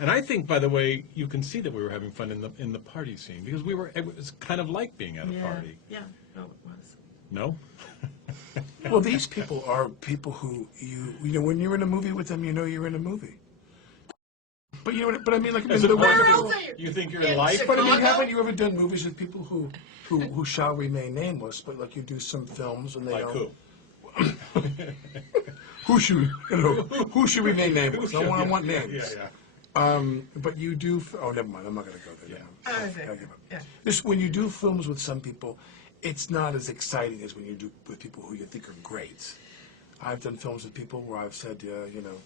And I think, by the way, you can see that we were having fun in the party scene because it was kind of like being at a party. Yeah, no, it was. No? Well, these people are people who you know, when you're in a movie with them, you know you're in a movie. But you know, but I mean, like, As in the way opposed people, to, you think you're in life? but I mean, haven't you ever done movies with people who shall remain nameless, but like you do some films and they Like don't. who? Who should who should remain nameless? Who should, I yeah, want names. Yeah. But you do. Oh, never mind. I'm not going to go there. Oh, I give up. yeah. This, when you do films with some people, it's not as exciting as when you do with people who you think are great. I've done films with people where I've said, you know,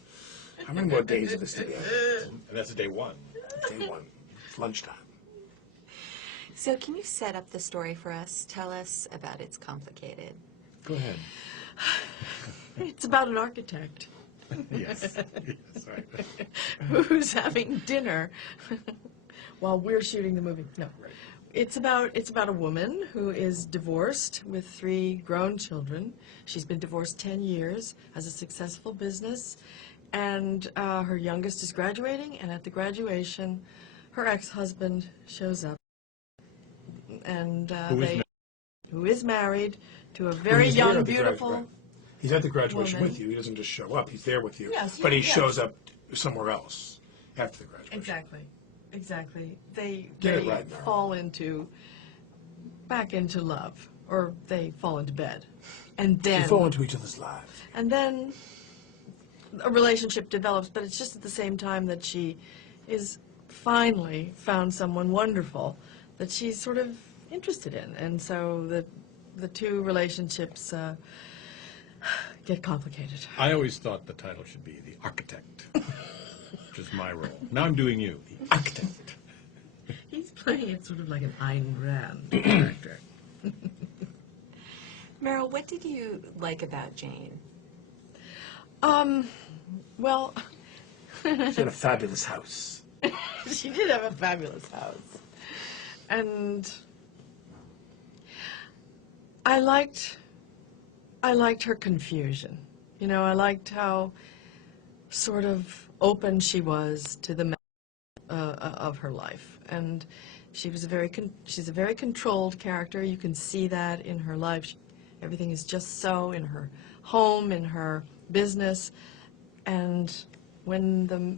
how many more days of this to be? And that's day one. Day one. It's lunchtime. So can you set up the story for us? Tell us about It's Complicated. Go ahead. It's about an architect Yes. Yes, right. who's having dinner while we're shooting the movie. No. Right. It's about a woman who is divorced with 3 grown children. She's been divorced 10 years, has a successful business, and her youngest is graduating, and at the graduation, her ex-husband shows up. And who is married to a very He's there young, at the beautiful... He's at the graduation woman. with you. He doesn't just show up. He's there with you. Yes, but he yes. shows up somewhere else after the graduation. Exactly. They Get it right, Meryl. fall back into love, or they fall into bed, and then They fall into each other's lives. and then a relationship develops. But it's just at the same time that she is finally found someone wonderful that she's sort of interested in, and so the 2 relationships get complicated. I always thought the title should be The Architect, which is my role. Now I'm doing you, the architect. He's playing it sort of like an Ayn Rand character. Meryl, what did you like about Jane? Well, She had a fabulous house. she did have a fabulous house. And I liked her confusion. You know, I liked how sort of open she was to the of her life. And she was she's a very controlled character. You can see that in her life. Everything is just so in her home, in her business. And when the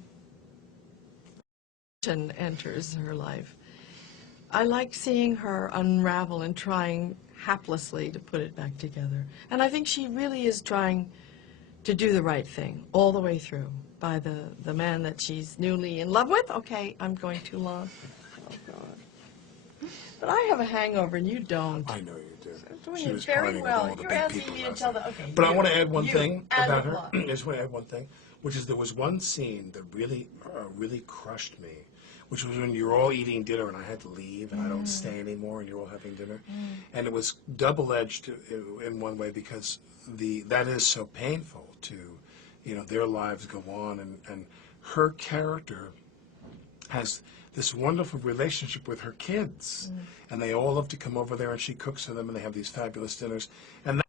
enters her life, I like seeing her unravel and trying haplessly to put it back together. And I think she really is trying to do the right thing all the way through by the man that she's newly in love with. Okay, I'm going too long. Oh, God. But I have a hangover and you don't. I know you do. Doing She it was very partying with well. all the You're big asking people me to last tell night. okay. But I you, want to add one you, thing and about the her. plot. I just want to add one thing, which is there was one scene that really crushed me, which was when you were all eating dinner and I had to leave and I don't stay anymore and you're all having dinner. And it was double-edged in one way because that is so painful to, you know, their lives go on and her character has this wonderful relationship with her kids. And they all love to come over there and she cooks for them and they have these fabulous dinners. And that's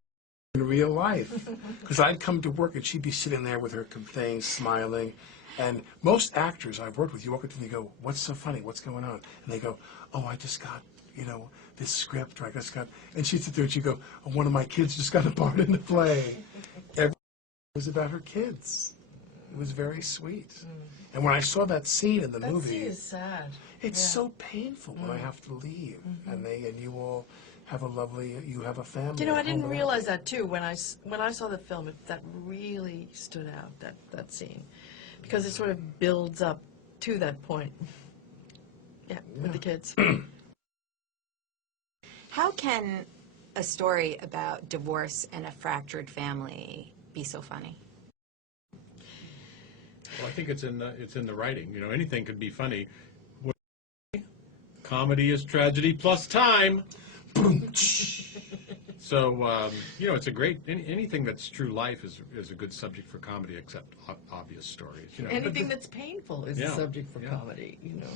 in real life. Because I'd come to work and she'd be sitting there with her thing, smiling. And most actors I've worked with, you walk up to them and you go, what's so funny? What's going on? And they go, oh, I just got, you know, this script, or I just got, and she'd sit there and she'd go, oh, one of my kids just got a part in the play. Everything was about her kids. It was very sweet. And when I saw that scene in the That movie, scene is sad. it's Yeah. so painful when I have to leave, and you all have you have a family. You know, I at home didn't and realize that too when I saw the film. That really stood out, that scene, because it sort of builds up to that point. Yeah, with the kids. How can a story about divorce and a fractured family be so funny? Well, I think it's in the writing. You know, anything could be funny. Comedy is tragedy plus time. So, you know, it's a great, anything that's true life is a good subject for comedy, except obvious stories. You know, Anything that's painful is a Yeah, subject for yeah. comedy, you know.